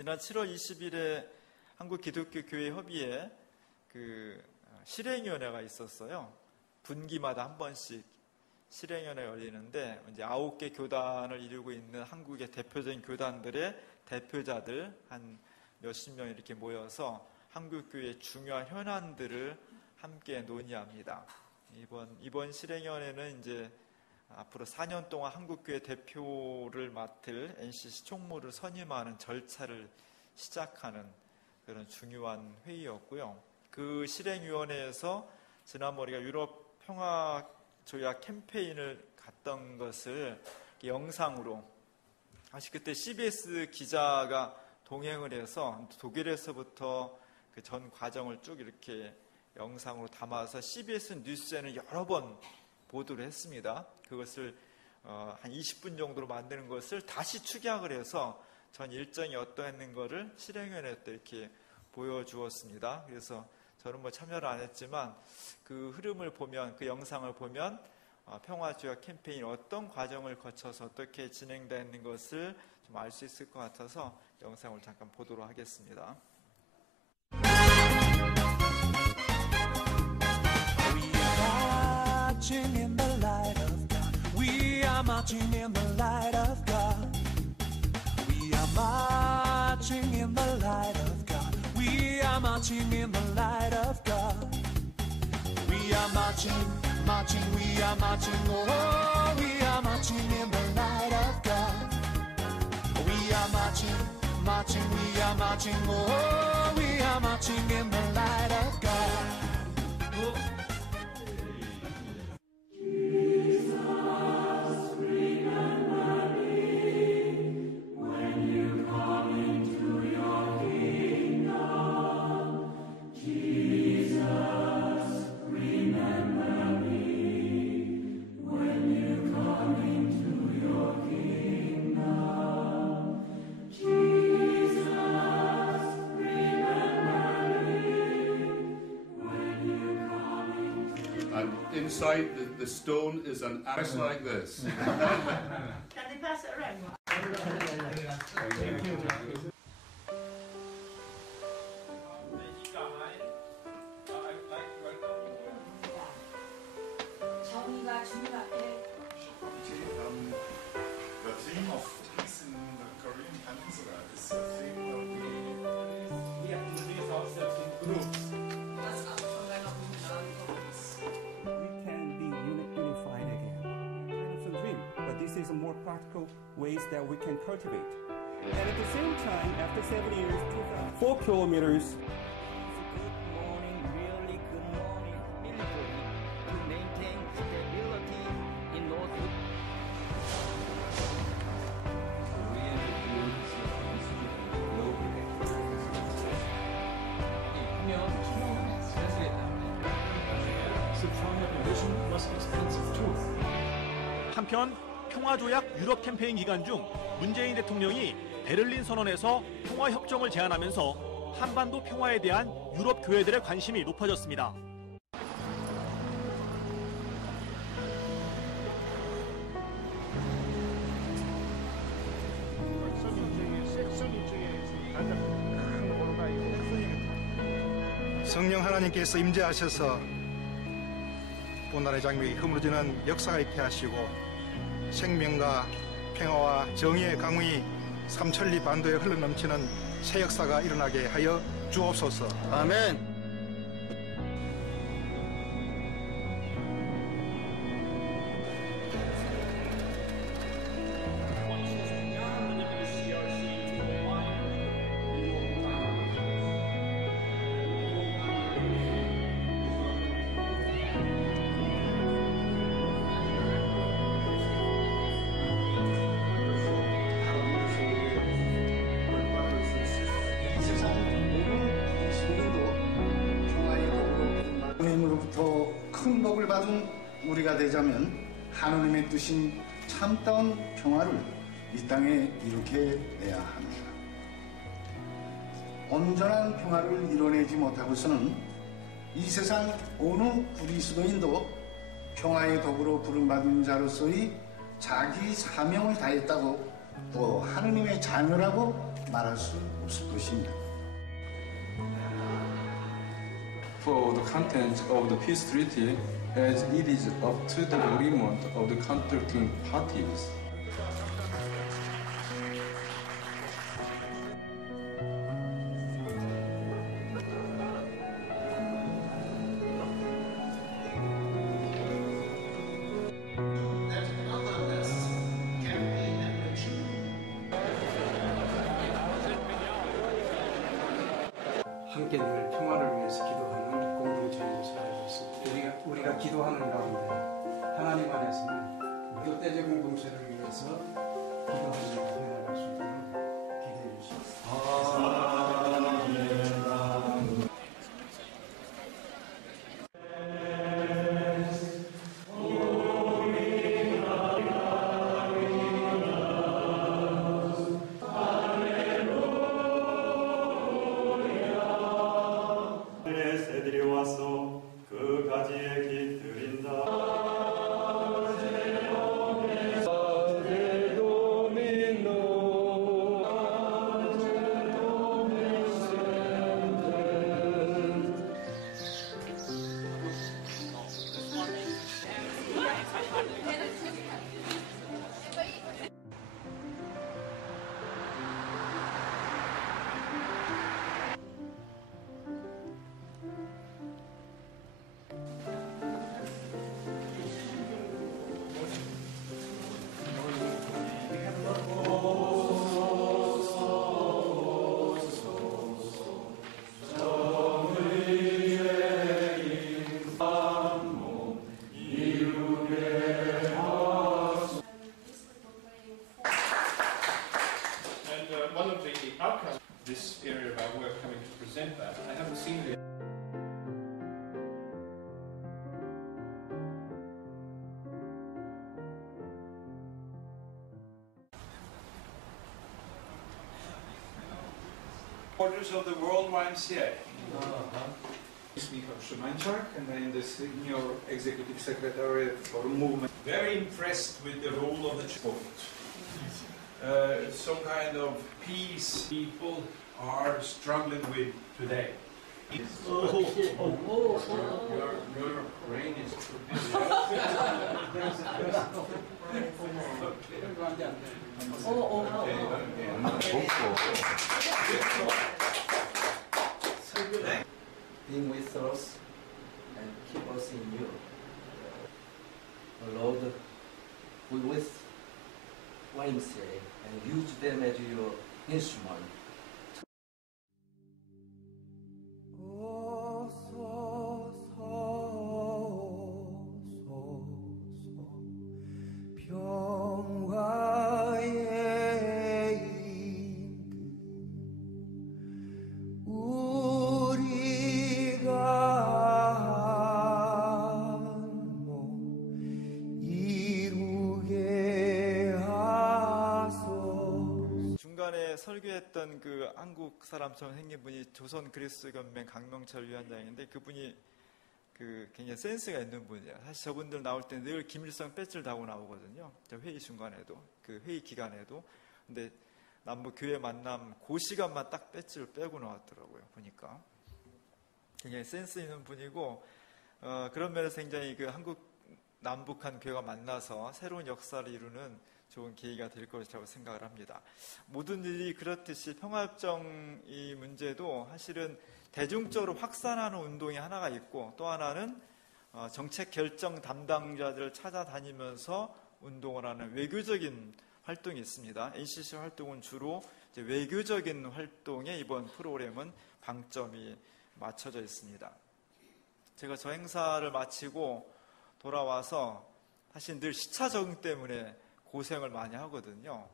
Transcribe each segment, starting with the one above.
지난 7월 20일에 한국기독교교회협의회 실행위원회가 있었어요. 분기마다 한 번씩 실행위원회가 열리는데 이제 9개 교단을 이루고 있는 한국의 대표적인 교단들의 대표자들 한 몇십 명 이렇게 모여서 한국교회의 중요한 현안들을 함께 논의합니다. 이번 실행위원회는 이제 앞으로 4년 동안 한국교회 대표를 맡을 NCC 총무를 선임하는 절차를 시작하는 그런 중요한 회의였고요. 그 실행위원회에서 지난번 우리가 유럽 평화조약 캠페인을 갔던 것을 영상으로, 사실 그때 CBS 기자가 동행을 해서 독일에서부터 그 전 과정을 쭉 이렇게 영상으로 담아서 CBS 뉴스에는 여러 번 보도를 했습니다. 그것을 한 20분 정도로 만드는 것을 다시 축약을 해서 전 일정이 어떠했는 거를 실행위원회 때 이렇게 보여주었습니다. 그래서 저는 참여를 안 했지만 그 흐름을 보면, 그 영상을 보면 평화조약 캠페인이 어떤 과정을 거쳐서 어떻게 진행되는 것을 좀 알 수 있을 것 같아서 영상을 잠깐 보도록 하겠습니다. In the light of God. We are marching in the light of God. We are marching in the light of God. We are marching in the light of God. We are marching, marching, we are marching, oh, we are marching in the light of God. We are marching, marching, we are marching, oh, we are marching in the light of God. Inside the stone is an axe like this. Can they pass it around? 정의가 중요해. The theme of peace in the Korean Peninsula is the theme of we have to release ourselves in groups. We can be unified again. It's a dream, but this is a more practical ways that we can cultivate. And at the same time, after 7 years, 4 kilometers. Good morning, really good morning, military, to maintain stability in North. 한편 평화조약 유럽 캠페인 기간 중 문재인 대통령이 베를린 선언에서 평화협정을 제안하면서 한반도 평화에 대한 유럽 교회들의 관심이 높아졌습니다. 성령 하나님께서 임재하셔서 오늘의 장벽이 허물어지는 역사가 있게 하시고 생명과 평화와 정의의 강물이 삼천리 반도에 흘러넘치는 새 역사가 일어나게 하여 주옵소서. 아멘. 하나님으로부터 큰 복을 받은 우리가 되자면 하나님의 뜻인 참다운 평화를 이 땅에 이룩해내야 합니다. 온전한 평화를 이뤄내지 못하고서는 이 세상 어느 그리스도인도 평화의 도구로 부름받은 자로서의 자기 사명을 다했다고 또 하느님의 자녀라고 말할 수 없을 것입니다. For the content of the peace treaty, as it is up to the agreement of the contracting parties. 함께 늘 평화를 위해서 기도하는 공동체에서 살고 있습니다. 우리가 기도하는 가운데 하나님 안에서는 교대적 공동체를 위해서 기도하는 일을 해나갈 수 있도록 기도해 주십시오. 새들이 와서 그 가지에 깃들인다. One of the outcomes of this area of our work coming to present that, I haven't seen it. Orders of the World YMCA. Speak of Shumanchak, and then the senior executive secretary for movement. Very impressed with the role of the sport. Some kind of peace people are struggling with today. Your brain is being with us and keep us in you. Lord, we with YMCA and use them as your instrument. 중간에 설교했던 그 한국 사람처럼 생긴 분이 조선 그리스 연맹 강명철 위원장인데 그분이 굉장히 센스가 있는 분이에요. 사실 저분들 나올 때 늘 김일성 배지를 달고 나오거든요. 회의 중간에도 그 회의 기간에도. 근데 남북 교회 만남 그 시간만 딱 배지를 빼고 나왔더라고요. 보니까 굉장히 센스 있는 분이고 그런 면에서 굉장히 그 한국 남북한 교회가 만나서 새로운 역사를 이루는 좋은 계기가 될 것이라고 생각을 합니다. 모든 일이 그렇듯이 평화협정 이 문제도 사실은 대중적으로 확산하는 운동이 하나가 있고 또 하나는 정책 결정 담당자들을 찾아다니면서 운동을 하는 외교적인 활동이 있습니다. NCC 활동은 주로 이제 외교적인 활동에 이번 프로그램은 방점이 맞춰져 있습니다. 제가 저 행사를 마치고 돌아와서 사실 늘 시차 적응 때문에 고생을 많이 하거든요.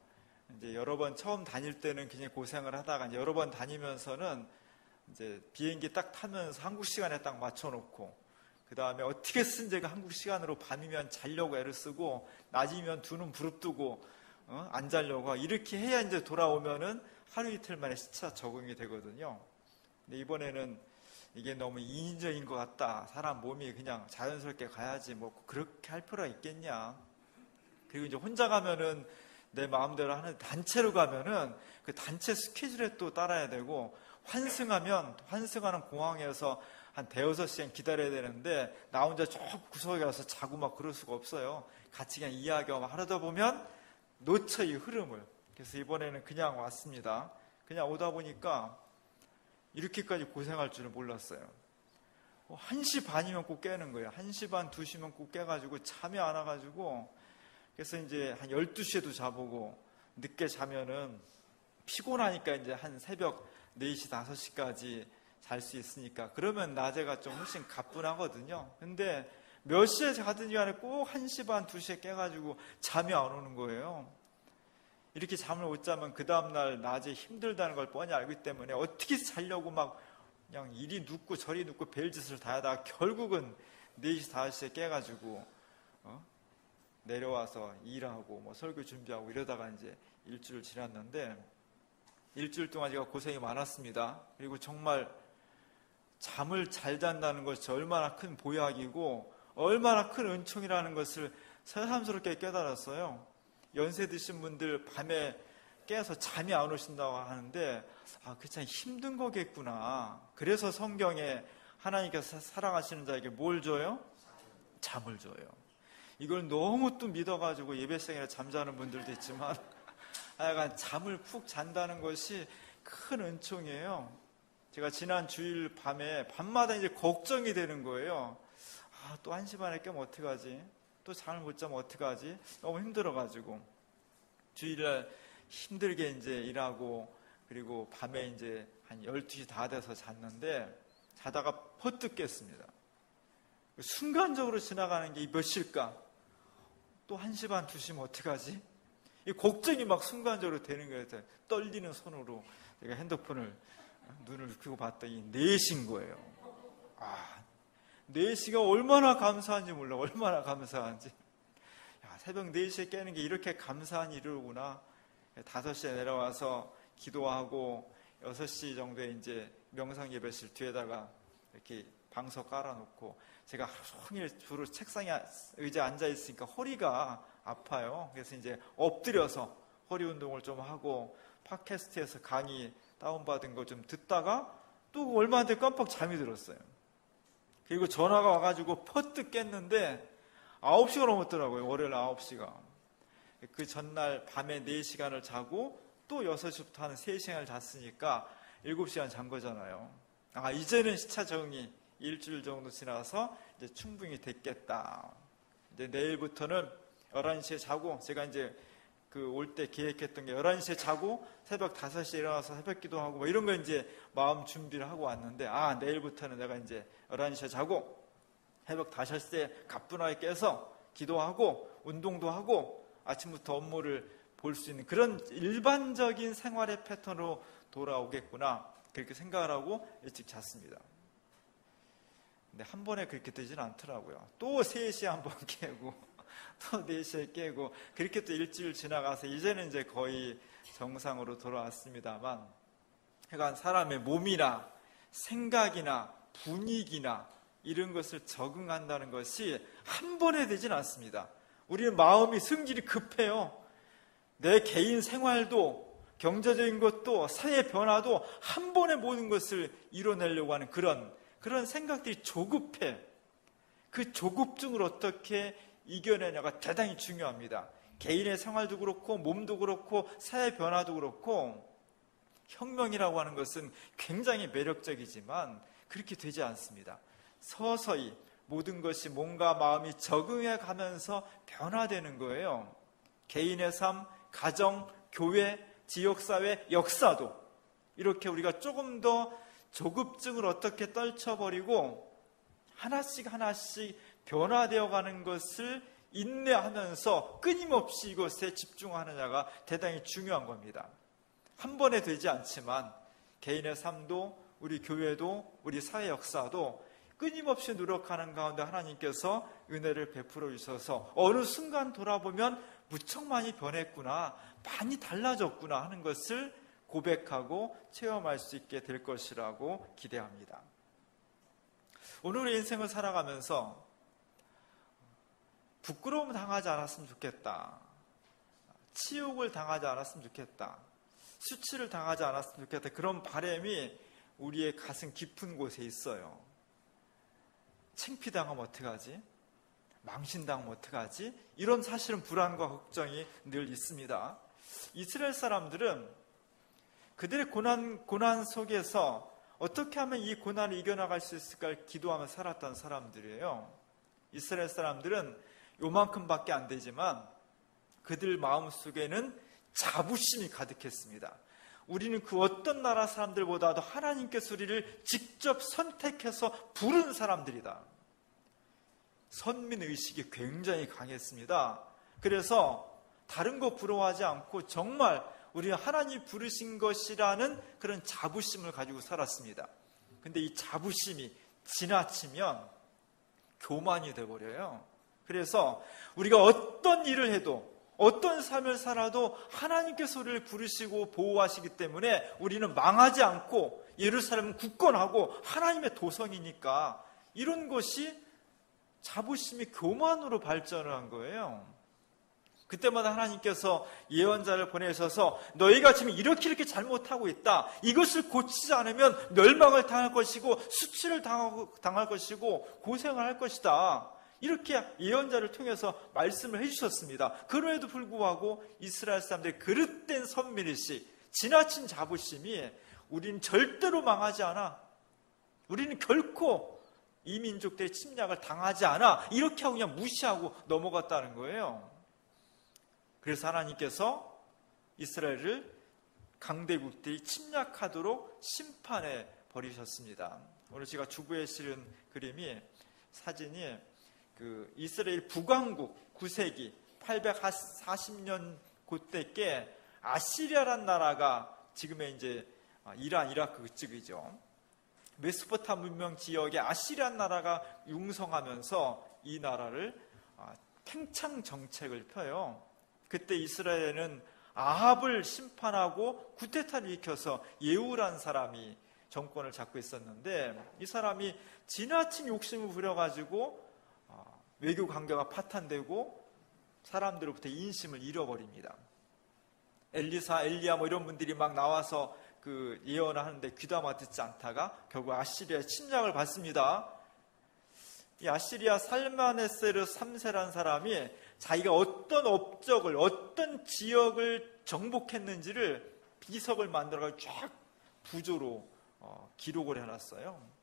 이제 여러 번 처음 다닐 때는 굉장히 고생을 하다가 이제 여러 번 다니면서는 이제 비행기 딱 타면서 한국 시간에 딱 맞춰놓고 그 다음에 어떻게든 제가 한국 시간으로 밤이면 자려고 애를 쓰고 낮이면 두 눈 부릅뜨고 안 자려고 이렇게 해야 이제 돌아오면은 하루 이틀 만에 시차 적응이 되거든요. 근데 이번에는 이게 너무 인위적인 것 같다. 사람 몸이 그냥 자연스럽게 가야지 뭐 그렇게 할 필요가 있겠냐. 그리고 이제 혼자 가면은 내 마음대로 하는 단체로 가면은 그 단체 스케줄에 또 따라야 되고, 환승하는 공항에서 한 대여섯 시간 기다려야 되는데 나 혼자 저 구석에 가서 자고 막 그럴 수가 없어요. 같이 그냥 이야기하고 하다 보면 놓쳐, 이 흐름을. 그래서 이번에는 그냥 왔습니다. 그냥 오다 보니까 이렇게까지 고생할 줄은 몰랐어요. 1시 반이면 꼭 깨는 거예요. 1시 반, 2시면 꼭 깨가지고 잠이 안 와가지고, 그래서 이제 한 12시에도 자보고, 늦게 자면은 피곤하니까 이제 한 새벽 4시, 5시까지 잘 수 있으니까, 그러면 낮에가 좀 훨씬 가뿐하거든요. 근데 몇 시에 자든지 간에 꼭 1시 반, 2시에 깨가지고 잠이 안 오는 거예요. 이렇게 잠을 못 자면 그 다음날 낮에 힘들다는 걸 뻔히 알기 때문에 어떻게 자려고 막 그냥 이리 눕고 저리 눕고 별짓을 다 하다가 결국은 4시, 5시에 깨가지고 내려와서 일하고 뭐 설교 준비하고 이러다가 이제 일주일 지났는데, 일주일 동안 제가 고생이 많았습니다. 그리고 정말 잠을 잘 잔다는 것이 얼마나 큰 보약이고 얼마나 큰 은총이라는 것을 새삼스럽게 깨달았어요. 연세 드신 분들 밤에 깨서 잠이 안 오신다고 하는데, 그게 참 힘든 거겠구나. 그래서 성경에 하나님께서 사랑하시는 자에게 뭘 줘요? 잠을 줘요. 이걸 너무 또 믿어가지고 예배 시간에 잠자는 분들도 있지만, 약간 잠을 푹 잔다는 것이 큰 은총이에요. 제가 지난 주일 밤마다 이제 걱정이 되는 거예요. 또 1시 반에 깨면 어떡하지? 또 잠을 못 자면 어떡하지? 너무 힘들어가지고. 주일날 힘들게 이제 일하고, 그리고 밤에 이제 한 12시 다 돼서 잤는데, 자다가 퍼뜩 깼습니다. 순간적으로 지나가는 게 몇 시일까? 또 1시 반, 2시면 어떡하지? 이 걱정이 막 순간적으로 되는 거예요. 떨리는 손으로 제가 핸드폰을 눈을 켜고 봤더니 4시인 거예요. 4시가 얼마나 감사한지 몰라. 얼마나 감사한지. 새벽 4시에 깨는 게 이렇게 감사한 일이구나. 5시에 내려와서 기도하고 6시 정도에 이제 명상 예배실 뒤에다가 이렇게 방석 깔아놓고, 제가 하루 종일 주로 책상에 의자에 앉아 있으니까 허리가 아파요. 그래서 이제 엎드려서 허리 운동을 좀 하고, 팟캐스트에서 강의 다운받은 거 좀 듣다가 또 얼마 안 돼 깜빡 잠이 들었어요. 그리고 전화가 와가지고 퍼뜩 깼는데 9시가 넘었더라고요. 월요일 9시가. 그 전날 밤에 4시간을 자고 또 6시부터 한 3시간을 잤으니까 7시간 잔 거잖아요. 이제는 시차 적응이 일주일 정도 지나서 이제 충분히 됐겠다. 이제 내일부터는 11시에 자고, 제가 이제 그 올 때 계획했던 게 11시에 자고 새벽 5시에 일어나서 새벽 기도하고 뭐 이런 거 이제 마음 준비를 하고 왔는데, 내일부터는 내가 이제 11시에 자고 새벽 5시에 가뿐하게 깨서 기도하고 운동도 하고 아침부터 업무를 볼 수 있는 그런 일반적인 생활의 패턴으로 돌아오겠구나, 그렇게 생각을 하고 일찍 잤습니다. 근데 한 번에 그렇게 되지는 않더라고요. 또 3시에 한 번 깨고 또 4시에 깨고, 그렇게 또 일주일 지나가서 이제는 이제 거의 정상으로 돌아왔습니다만, 그러니까 사람의 몸이나 생각이나 분위기나 이런 것을 적응한다는 것이 한 번에 되진 않습니다. 우리는 마음이 성질이 급해요. 내 개인 생활도 경제적인 것도 사회 변화도 한 번에 모든 것을 이뤄내려고 하는 그런 생각들이 조급해. 그 조급증을 어떻게 이겨내냐가 대단히 중요합니다. 개인의 생활도 그렇고 몸도 그렇고 사회 변화도 그렇고, 혁명이라고 하는 것은 굉장히 매력적이지만 그렇게 되지 않습니다. 서서히 모든 것이 몸과 마음이 적응해 가면서 변화되는 거예요. 개인의 삶, 가정, 교회, 지역사회, 역사도 이렇게 우리가 조금 더 조급증을 어떻게 떨쳐버리고 하나씩 변화되어 가는 것을 인내하면서 끊임없이 이것에 집중하느냐가 대단히 중요한 겁니다. 한 번에 되지 않지만 개인의 삶도 우리 교회도 우리 사회 역사도 끊임없이 노력하는 가운데 하나님께서 은혜를 베풀어 주셔서 어느 순간 돌아보면 무척 많이 변했구나, 많이 달라졌구나 하는 것을 고백하고 체험할 수 있게 될 것이라고 기대합니다. 오늘의 인생을 살아가면서 부끄러움 당하지 않았으면 좋겠다, 치욕을 당하지 않았으면 좋겠다, 수치를 당하지 않았으면 좋겠다. 그런 바람이 우리의 가슴 깊은 곳에 있어요. 창피당하면 어떡하지? 망신당하면 어떡하지? 이런 사실은 불안과 걱정이 늘 있습니다. 이스라엘 사람들은 그들의 고난 속에서 어떻게 하면 이 고난을 이겨나갈 수 있을까를 기도하며 살았던 사람들이에요. 이스라엘 사람들은 요만큼밖에 안 되지만 그들 마음속에는 자부심이 가득했습니다. 우리는 그 어떤 나라 사람들보다도 하나님께서 우리를 직접 선택해서 부른 사람들이다. 선민의식이 굉장히 강했습니다. 그래서 다른 거 부러워하지 않고 정말 우리는 하나님 부르신 것이라는 그런 자부심을 가지고 살았습니다. 근데 이 자부심이 지나치면 교만이 돼버려요. 그래서 우리가 어떤 일을 해도 어떤 삶을 살아도 하나님께서 우리를 부르시고 보호하시기 때문에 우리는 망하지 않고 예루살렘은 굳건하고 하나님의 도성이니까 이런 것이 자부심이 교만으로 발전을 한 거예요. 그때마다 하나님께서 예언자를 보내셔서 너희가 지금 이렇게 잘못하고 있다. 이것을 고치지 않으면 멸망을 당할 것이고 수치를 당할 것이고 고생을 할 것이다. 이렇게 예언자를 통해서 말씀을 해주셨습니다. 그럼에도 불구하고 이스라엘 사람들의 그릇된 선민의식, 지나친 자부심이 우리는 절대로 망하지 않아. 우리는 결코 이 민족들의 침략을 당하지 않아. 이렇게 하고 그냥 무시하고 넘어갔다는 거예요. 그래서 하나님께서 이스라엘을 강대국들이 침략하도록 심판해 버리셨습니다. 오늘 제가 주부에 실은 그림이 사진이 그 이스라엘 북왕국 9세기 840년 그때께 아시리아란 나라가 지금의 이제 이란, 이라크 그쪽이죠. 메소포타 문명 지역에 아시리아 나라가 융성하면서 이 나라를 팽창 정책을 펴요. 그때 이스라엘은 아합을 심판하고 쿠데타를 일으켜서 예후라는 사람이 정권을 잡고 있었는데 이 사람이 지나친 욕심을 부려가지고 외교 관계가 파탄되고 사람들로부터 인심을 잃어버립니다. 엘리사, 엘리야 뭐 이런 분들이 막 나와서 그 예언을 하는데 귀담아 듣지 않다가 결국 아시리아의 침략을 받습니다. 이 아시리아 살마네세르 3세라는 사람이 자기가 어떤 업적을 어떤 지역을 정복했는지를 비석을 만들어서 쫙 부조로 기록을 해놨어요.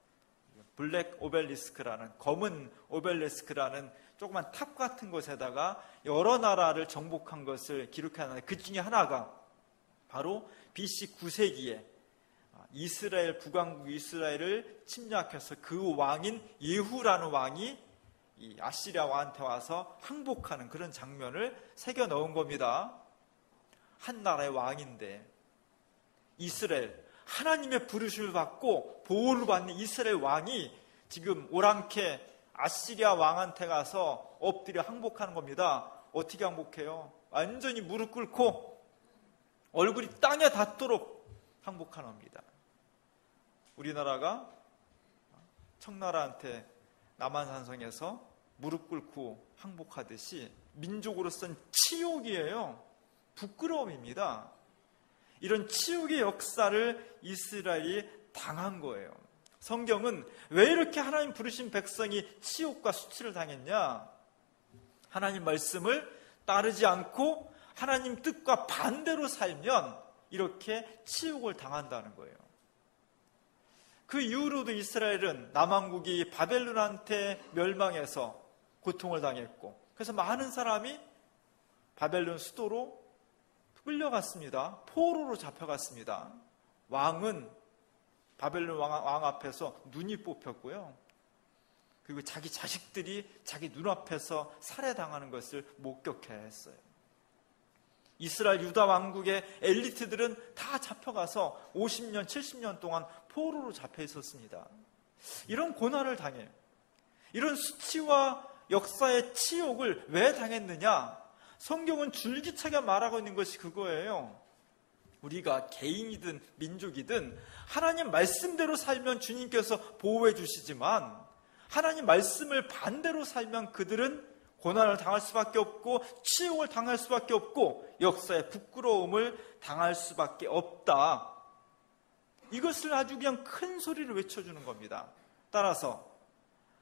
블랙 오벨리스크라는 검은 오벨리스크라는 조그만 탑 같은 곳에다가 여러 나라를 정복한 것을 기록해놨는데 그 중에 하나가 바로 BC 9세기에 이스라엘 북왕국 이스라엘을 침략해서 그 왕인 예후라는 왕이 이 아시리아 왕한테 와서 항복하는 그런 장면을 새겨 넣은 겁니다. 한 나라의 왕인데 이스라엘 하나님의 부르심을 받고 보호를 받는 이스라엘 왕이 지금 오랑캐 아시리아 왕한테 가서 엎드려 항복하는 겁니다. 어떻게 항복해요? 완전히 무릎 꿇고 얼굴이 땅에 닿도록 항복하는 겁니다. 우리나라가 청나라한테 남한산성에서 무릎 꿇고 항복하듯이 민족으로서는 치욕이에요. 부끄러움입니다. 이런 치욕의 역사를 이스라엘이 당한 거예요. 성경은 왜 이렇게 하나님 부르신 백성이 치욕과 수치를 당했냐? 하나님 말씀을 따르지 않고 하나님 뜻과 반대로 살면 이렇게 치욕을 당한다는 거예요. 그 이후로도 이스라엘은 남왕국이 바벨론한테 멸망해서 고통을 당했고 그래서 많은 사람이 바벨론 수도로 끌려갔습니다. 포로로 잡혀갔습니다. 왕은 바벨론 왕 앞에서 눈이 뽑혔고요. 그리고 자기 자식들이 자기 눈앞에서 살해당하는 것을 목격해야 했어요. 이스라엘 유다 왕국의 엘리트들은 다 잡혀가서 50년, 70년 동안 포로로 잡혀 있었습니다. 이런 고난을 당해요. 이런 수치와 역사의 치욕을 왜 당했느냐? 성경은 줄기차게 말하고 있는 것이 그거예요. 우리가 개인이든 민족이든 하나님 말씀대로 살면 주님께서 보호해 주시지만 하나님 말씀을 반대로 살면 그들은 고난을 당할 수밖에 없고 치욕을 당할 수밖에 없고 역사의 부끄러움을 당할 수밖에 없다. 이것을 아주 그냥 큰 소리를 외쳐주는 겁니다. 따라서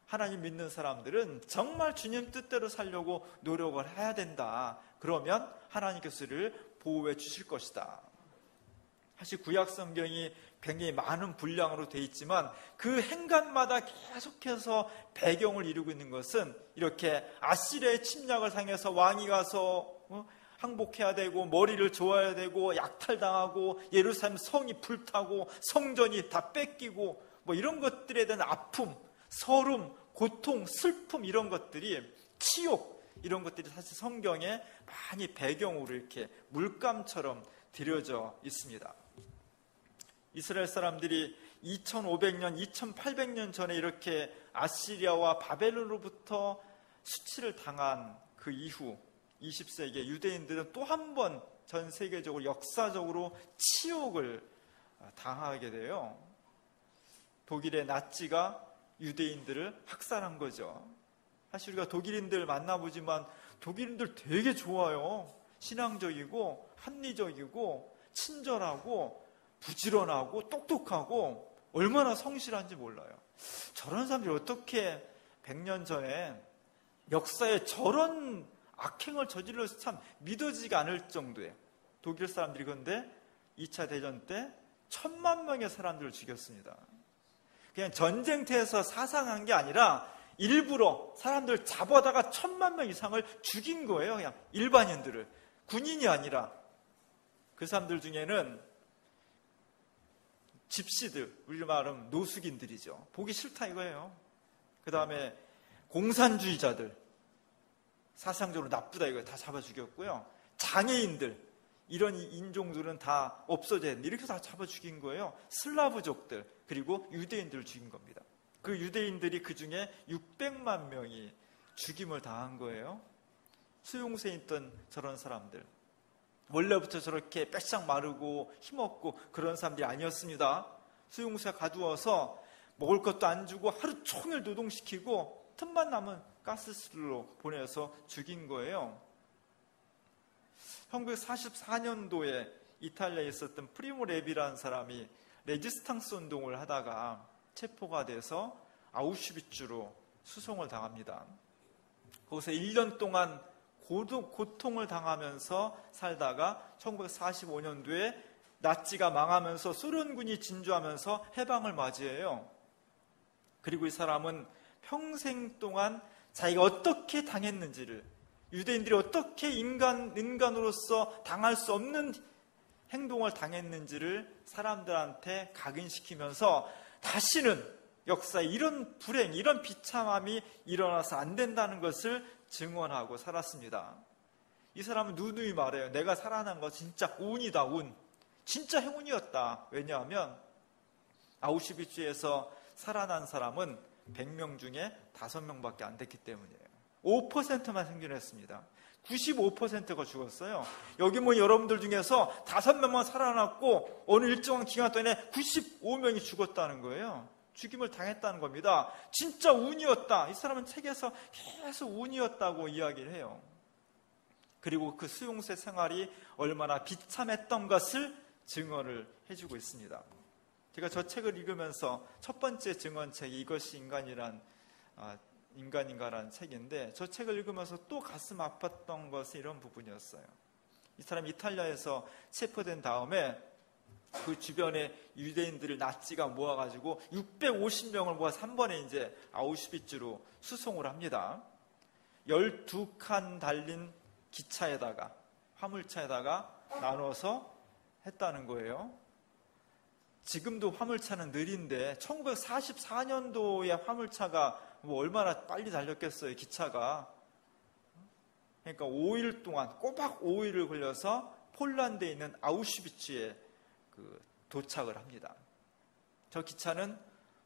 하나님 믿는 사람들은 정말 주님 뜻대로 살려고 노력을 해야 된다. 그러면 하나님께서 우리를 보호해 주실 것이다. 사실 구약 성경이 굉장히 많은 분량으로 되어 있지만 그 행간마다 계속해서 배경을 이루고 있는 것은 이렇게 아시리아의 침략을 당해서 왕이 가서 항복해야 되고 머리를 조아야 되고 약탈당하고 예루살렘 성이 불타고 성전이 다 뺏기고 뭐 이런 것들에 대한 아픔, 서름, 고통, 슬픔 이런 것들이 치욕 이런 것들이 사실 성경에 많이 배경으로 이렇게 물감처럼 들여져 있습니다. 이스라엘 사람들이 2500년, 2800년 전에 이렇게 아시리아와 바벨론으로부터 수치를 당한 그 이후 20세기에 유대인들은 또 한 번 전 세계적으로 역사적으로 치욕을 당하게 돼요. 독일의 나치가 유대인들을 학살한 거죠. 사실 우리가 독일인들 만나보지만 독일인들 되게 좋아요. 신앙적이고 합리적이고 친절하고 부지런하고 똑똑하고 얼마나 성실한지 몰라요. 저런 사람들이 어떻게 100년 전에 역사에 저런 악행을 저질러서 참 믿어지지가 않을 정도예요. 독일 사람들이 그런데 2차 대전 때 1000만 명의 사람들을 죽였습니다. 그냥 전쟁터에서 사상한 게 아니라 일부러 사람들 잡아다가 1000만 명 이상을 죽인 거예요. 그냥 일반인들을. 군인이 아니라. 그 사람들 중에는 집시들, 우리 말은 노숙인들이죠. 보기 싫다 이거예요. 그 다음에 공산주의자들, 사상적으로 나쁘다 이거 다 잡아 죽였고요. 장애인들, 이런 인종들은 다 없어져야 된다. 이렇게 다 잡아 죽인 거예요. 슬라브족들, 그리고 유대인들을 죽인 겁니다. 그 유대인들이 그 중에 600만 명이 죽임을 당한 거예요. 수용소에 있던 저런 사람들. 원래부터 저렇게 빽싹 마르고 힘없고 그런 사람들이 아니었습니다. 수용소에 가두어서 먹을 것도 안 주고 하루 종일 노동시키고 틈만 나면 가스실로 보내서 죽인 거예요. 1944년도에 이탈리아에 있었던 프리모 레비라는 사람이 레지스탕스 운동을 하다가 체포가 돼서 아우슈비츠로 수송을 당합니다. 거기서 1년 동안 고통을 당하면서 살다가 1945년도에 나치가 망하면서 소련군이 진주하면서 해방을 맞이해요. 그리고 이 사람은 평생 동안 자기가 어떻게 당했는지를, 유대인들이 어떻게 인간으로서 당할 수 없는 행동을 당했는지를 사람들한테 각인시키면서 다시는 역사에 이런 불행, 이런 비참함이 일어나서 안 된다는 것을 증언하고 살았습니다. 이 사람은 누누이 말해요. 내가 살아난 거 진짜 운이다, 운. 진짜 행운이었다. 왜냐하면 아우슈비츠에서 살아난 사람은 100명 중에 5명밖에 안 됐기 때문이에요. 5%만 생존했습니다. 95%가 죽었어요. 여기 뭐 여러분들 중에서 5명만 살아났고 어느 일정한 기간 동안에 95명이 죽었다는 거예요. 죽임을 당했다는 겁니다. 진짜 운이었다. 이 사람은 책에서 계속 운이었다고 이야기를 해요. 그리고 그 수용소의 생활이 얼마나 비참했던 것을 증언을 해주고 있습니다. 제가 저 책을 읽으면서 첫 번째 증언책이 이것이 인간인가라는 책인데, 저 책을 읽으면서 또 가슴 아팠던 것은 이런 부분이었어요. 이 사람이 이탈리아에서 체포된 다음에 그 주변에 유대인들을 나치가 모아가지고 650명을 모아서 한 번에 이제 아우슈비츠로 수송을 합니다. 12칸 달린 기차에다가, 화물차에다가 나눠서 했다는 거예요. 지금도 화물차는 느린데 1944년도에 화물차가 뭐 얼마나 빨리 달렸겠어요, 기차가. 그러니까 5일 동안, 꼬박 5일을 걸려서 폴란드에 있는 아우슈비츠에 도착을 합니다. 저 기차는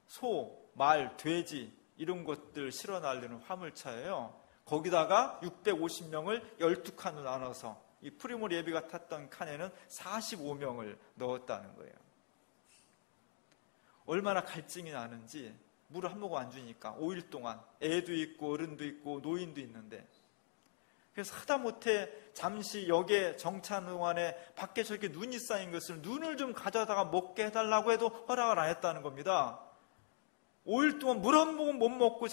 소, 말, 돼지 이런 것들 실어 날리는 화물차예요. 거기다가 650명을 12칸으로 나눠서 이 프리모 레비가 탔던 칸에는 45명을 넣었다는 거예요. 얼마나 갈증이 나는지. 물을 한 모금 안 주니까 5일 동안 애도 있고 어른도 있고 노인도 있는데 그래서 하다못해 잠시 역에 정차하는 동안에 밖에 저렇게 눈이 쌓인 것을 눈을 좀 가져다가 먹게 해달라고 해도 허락을 안 했다는 겁니다. 5일 동안 물 한 모금 못 먹고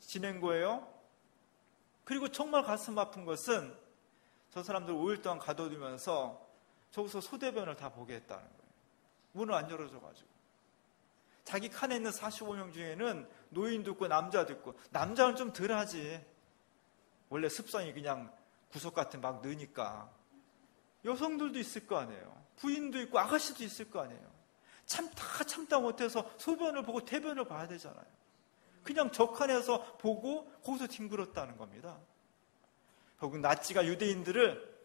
지낸 거예요. 그리고 정말 가슴 아픈 것은 저 사람들 5일 동안 가둬두면서 저기서 소대변을 다 보게 했다는 거예요. 문을 안 열어줘가지고. 자기 칸에 있는 45명 중에는 노인도 있고 남자도 있고, 남자는 좀 덜하지. 원래 습성이 그냥 구석 같은 막 넣으니까. 여성들도 있을 거 아니에요. 부인도 있고 아가씨도 있을 거 아니에요. 참다 못해서 소변을 보고 대변을 봐야 되잖아요. 그냥 저 칸에서 보고 거기서 뒹굴었다는 겁니다. 결국 나치가 유대인들을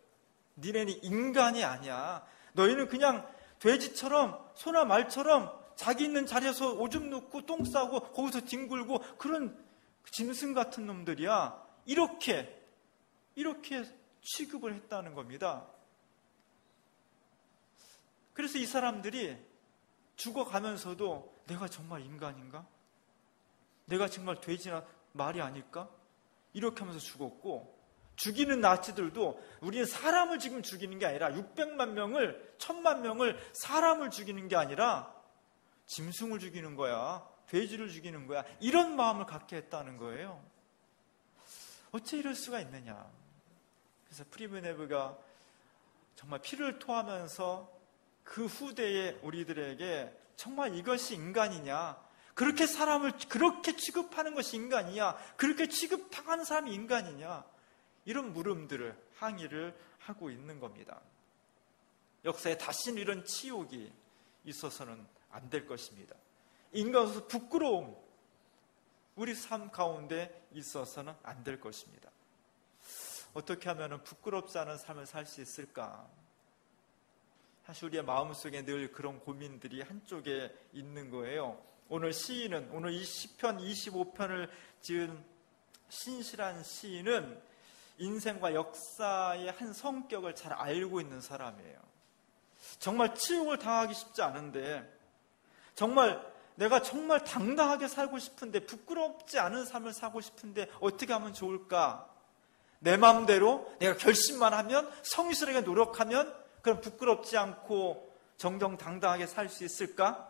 니네는 인간이 아니야. 너희는 그냥 돼지처럼 소나 말처럼 자기 있는 자리에서 오줌 넣고 똥 싸고 거기서 뒹굴고 그런 짐승 같은 놈들이야. 이렇게 취급을 했다는 겁니다. 그래서 이 사람들이 죽어가면서도 내가 정말 인간인가? 내가 정말 돼지나 말이 아닐까? 이렇게 하면서 죽었고, 죽이는 나치들도 우리는 사람을 지금 죽이는 게 아니라 600만 명을 1000만 명을 사람을 죽이는 게 아니라 짐승을 죽이는 거야. 돼지를 죽이는 거야. 이런 마음을 갖게 했다는 거예요. 어째 이럴 수가 있느냐. 그래서 프리브네브가 정말 피를 토하면서 그 후대의 우리들에게 정말 이것이 인간이냐, 그렇게 사람을 그렇게 취급하는 것이 인간이냐, 그렇게 취급당하는 사람이 인간이냐, 이런 물음들을, 항의를 하고 있는 겁니다. 역사에 다시는 이런 치욕이 있어서는 안 될 것입니다. 인간으로서 부끄러움, 우리 삶 가운데 있어서는 안 될 것입니다. 어떻게 하면 부끄럽지 않은 삶을 살 수 있을까? 사실 우리의 마음속에 늘 그런 고민들이 한쪽에 있는 거예요. 오늘 시인은, 오늘 이 시편 25편을 지은 신실한 시인은 인생과 역사의 한 성격을 잘 알고 있는 사람이에요. 정말 치욕을 당하기 쉽지 않은데, 정말 내가 정말 당당하게 살고 싶은데, 부끄럽지 않은 삶을 살고 싶은데 어떻게 하면 좋을까? 내 마음대로 내가 결심만 하면, 성실하게 노력하면 그럼 부끄럽지 않고 정정당당하게 살 수 있을까?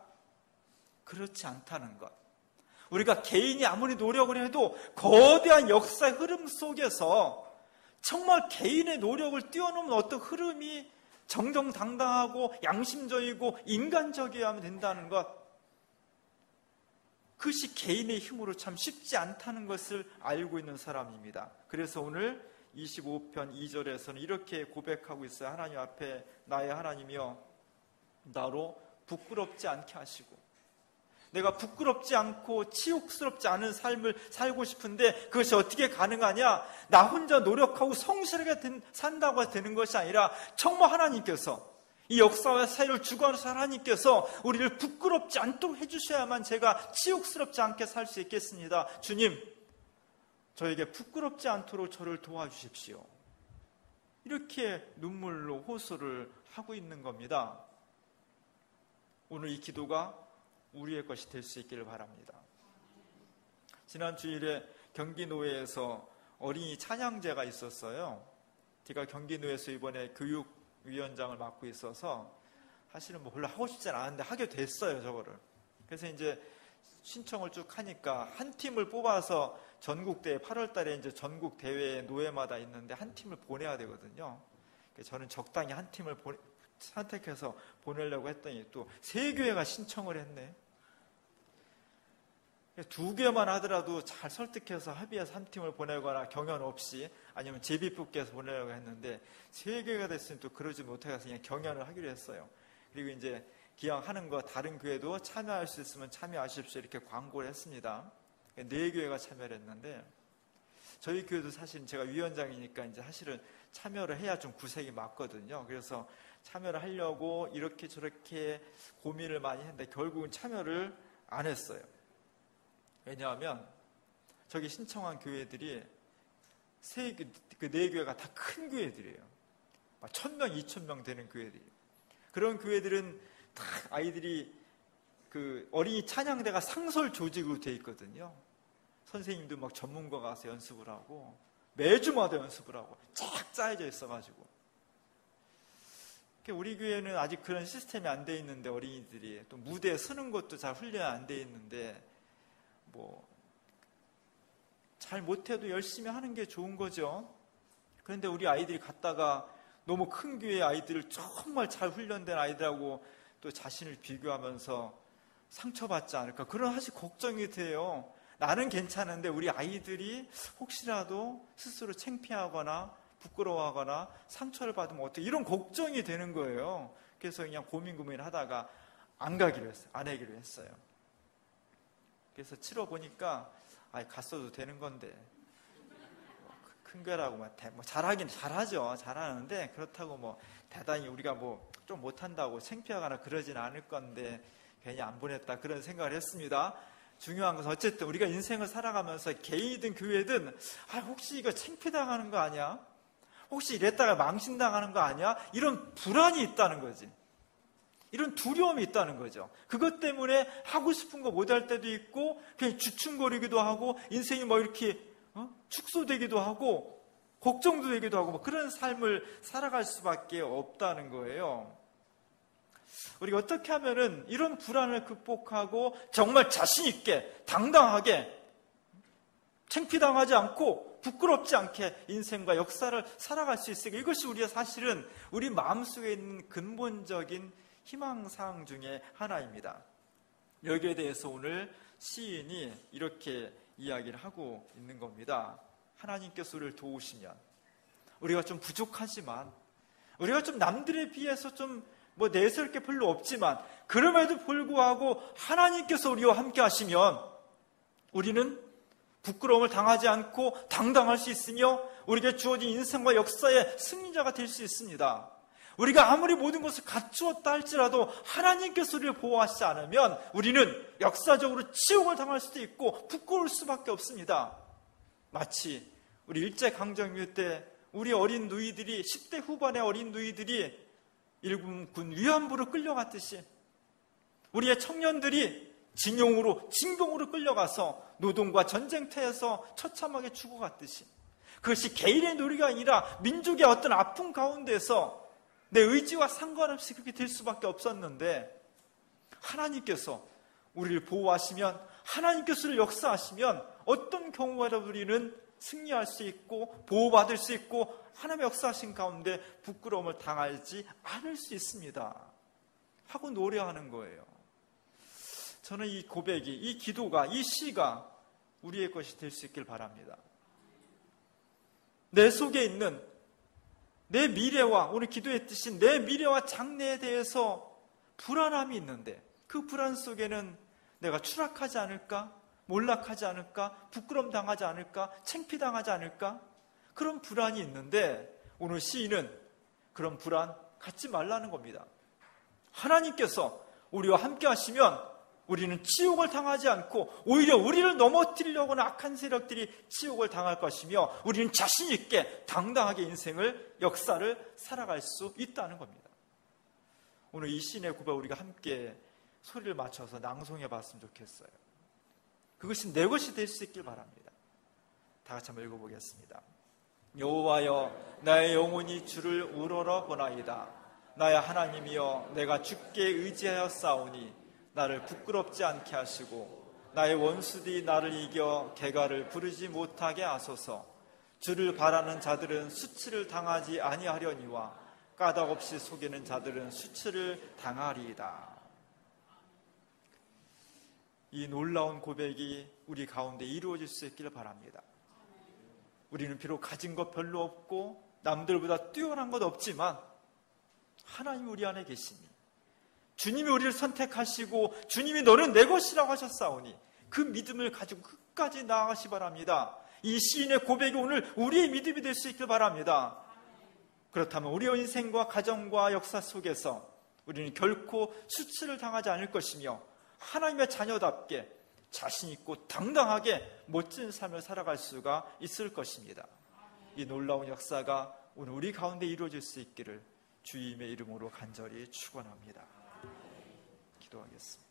그렇지 않다는 것. 우리가 개인이 아무리 노력을 해도 거대한 역사의 흐름 속에서 정말 개인의 노력을 뛰어넘는 어떤 흐름이 정정당당하고 양심적이고 인간적이어야 하면 된다는 것. 그것이 개인의 힘으로 참 쉽지 않다는 것을 알고 있는 사람입니다. 그래서 오늘 25편 2절에서는 이렇게 고백하고 있어요. 하나님 앞에 나의 하나님이여, 나로 부끄럽지 않게 하시고, 내가 부끄럽지 않고 치욕스럽지 않은 삶을 살고 싶은데 그것이 어떻게 가능하냐? 나 혼자 노력하고 성실하게 산다고 되는 것이 아니라 정말 하나님께서, 이 역사와 사회를 주관하신 하나님께서 우리를 부끄럽지 않도록 해주셔야만 제가 치욕스럽지 않게 살 수 있겠습니다. 주님, 저에게 부끄럽지 않도록 저를 도와주십시오. 이렇게 눈물로 호소를 하고 있는 겁니다. 오늘 이 기도가 우리의 것이 될 수 있기를 바랍니다. 지난 주일에 경기노회에서 어린이 찬양제가 있었어요. 제가 경기노회에서 이번에 교육위원장을 맡고 있어서 사실은 뭐 별로 하고 싶지 않았는데 하게 됐어요, 저거를. 그래서 이제 신청을 쭉 하니까 한 팀을 뽑아서 전국대회, 8월 달에 이제 전국 대회 노회마다 있는데 한 팀을 보내야 되거든요. 그래서 저는 적당히 한 팀을 선택해서 보내려고 했더니 또 3교회가 신청을 했네. 2개만 하더라도 잘 설득해서 합의해서 한 팀을 보내거나 경연 없이 아니면 제비뽑기해서 보내려고 했는데 3개가 됐으니 또 그러지 못해서 그냥 경연을 하기로 했어요. 그리고 이제 기왕하는 거 다른 교회도 참여할 수 있으면 참여하십시오 이렇게 광고를 했습니다. 4교회가 참여를 했는데 저희 교회도 사실 제가 위원장이니까 이제 사실은 참여를 해야 좀 구색이 맞거든요. 그래서 참여를 하려고 이렇게 저렇게 고민을 많이 했는데 결국은 참여를 안 했어요. 왜냐하면 저기 신청한 교회들이 그 4교회가 다 큰 교회들이에요. 1000명, 2000명 되는 교회들이에요. 그런 교회들은 다 아이들이 그 어린이 찬양대가 상설 조직으로 돼 있거든요. 선생님도 막 전문가 가서 연습을 하고 매주마다 연습을 하고 쫙 짜여져 있어가지고. 우리 교회는 아직 그런 시스템이 안 돼 있는데, 어린이들이 또 무대에 서는 것도 잘 훈련이 안 돼 있는데, 잘 못해도 열심히 하는 게 좋은 거죠. 그런데 우리 아이들이 갔다가 너무 큰 교회 아이들을 정말 잘 훈련된 아이들하고 또 자신을 비교하면서 상처받지 않을까, 그런 사실 걱정이 돼요. 나는 괜찮은데 우리 아이들이 혹시라도 스스로 창피하거나 부끄러워하거나 상처를 받으면 어떻게, 이런 걱정이 되는 거예요. 그래서 그냥 고민하다가 안 가기로 했어요. 안 하기로 했어요. 그래서 치러보니까 갔어도 되는 건데, 큰 거라고 잘하긴 잘하죠. 잘하는데 그렇다고 대단히 우리가 좀 못한다고 창피하거나 그러진 않을 건데 괜히 안 보냈다, 그런 생각을 했습니다. 중요한 것은 어쨌든 우리가 인생을 살아가면서 개인이든 교회든 혹시 이거 창피당하는 거 아니야? 혹시 이랬다가 망신당하는 거 아니야? 이런 불안이 있다는 거지. 이런 두려움이 있다는 거죠. 그것 때문에 하고 싶은 거 못할 때도 있고, 그냥 주춤거리기도 하고, 인생이 이렇게 축소되기도 하고, 걱정도 되기도 하고, 그런 삶을 살아갈 수밖에 없다는 거예요. 우리가 어떻게 하면은 이런 불안을 극복하고 정말 자신 있게 당당하게 창피당하지 않고 부끄럽지 않게 인생과 역사를 살아갈 수 있을까? 이것이 우리가 사실은 우리 마음속에 있는 근본적인 희망사항 중에 하나입니다. 여기에 대해서 오늘 시인이 이렇게 이야기를 하고 있는 겁니다. 하나님께서 우리를 도우시면, 우리가 좀 부족하지만, 우리가 좀 남들에 비해서 좀 내세울 게 별로 없지만, 그럼에도 불구하고 하나님께서 우리와 함께 하시면 우리는 부끄러움을 당하지 않고 당당할 수 있으며 우리에게 주어진 인생과 역사의 승리자가 될 수 있습니다. 우리가 아무리 모든 것을 갖추었다 할지라도 하나님께서 우리를 보호하시지 않으면 우리는 역사적으로 치욕을 당할 수도 있고 부끄러울 수밖에 없습니다. 마치 우리 일제강점기 때 우리 어린 누이들이, 10대 후반의 어린 누이들이 일본군 위안부로 끌려갔듯이, 우리의 청년들이 징병으로 끌려가서 노동과 전쟁터에서 처참하게 죽어갔듯이, 그것이 개인의 노리가 아니라 민족의 어떤 아픔 가운데서 내 의지와 상관없이 그렇게 될 수밖에 없었는데, 하나님께서 우리를 보호하시면, 하나님께서 역사하시면 어떤 경우에도 우리는 승리할 수 있고 보호받을 수 있고 하나님의 역사하신 가운데 부끄러움을 당하지 않을 수 있습니다 하고 노래하는 거예요. 저는 이 고백이, 이 기도가, 이 시가 우리의 것이 될 수 있길 바랍니다. 내 속에 있는 내 미래와, 오늘 기도했듯이 내 미래와 장래에 대해서 불안함이 있는데, 그 불안 속에는 내가 추락하지 않을까? 몰락하지 않을까? 부끄럼 당하지 않을까? 창피당하지 않을까? 그런 불안이 있는데, 오늘 시인은 그런 불안 갖지 말라는 겁니다. 하나님께서 우리와 함께 하시면 우리는 치욕을 당하지 않고 오히려 우리를 넘어뜨리려고는 악한 세력들이 치욕을 당할 것이며, 우리는 자신 있게 당당하게 인생을, 역사를 살아갈 수 있다는 겁니다. 오늘 이 시인의 고백 우리가 함께 소리를 맞춰서 낭송해 봤으면 좋겠어요. 그것이 내 것이 될 수 있길 바랍니다. 다 같이 한번 읽어보겠습니다. 여호와여, 나의 영혼이 주를 우러러 보나이다. 나의 하나님이여, 내가 주께 의지하여 싸우니 나를 부끄럽지 않게 하시고 나의 원수들이 나를 이겨 개가를 부르지 못하게 하소서. 주를 바라는 자들은 수치를 당하지 아니하려니와 까닭없이 속이는 자들은 수치를 당하리이다. 이 놀라운 고백이 우리 가운데 이루어질 수 있기를 바랍니다. 우리는 비록 가진 것 별로 없고 남들보다 뛰어난 것 없지만 하나님이 우리 안에 계시니, 주님이 우리를 선택하시고 주님이 너는 내 것이라고 하셨사오니 그 믿음을 가지고 끝까지 나아가시 바랍니다. 이 시인의 고백이 오늘 우리의 믿음이 될 수 있길 바랍니다. 그렇다면 우리의 인생과 가정과 역사 속에서 우리는 결코 수치를 당하지 않을 것이며 하나님의 자녀답게 자신 있고 당당하게 멋진 삶을 살아갈 수가 있을 것입니다. 이 놀라운 역사가 오늘 우리 가운데 이루어질 수 있기를 주님의 이름으로 간절히 축원합니다. 기도하겠습니다.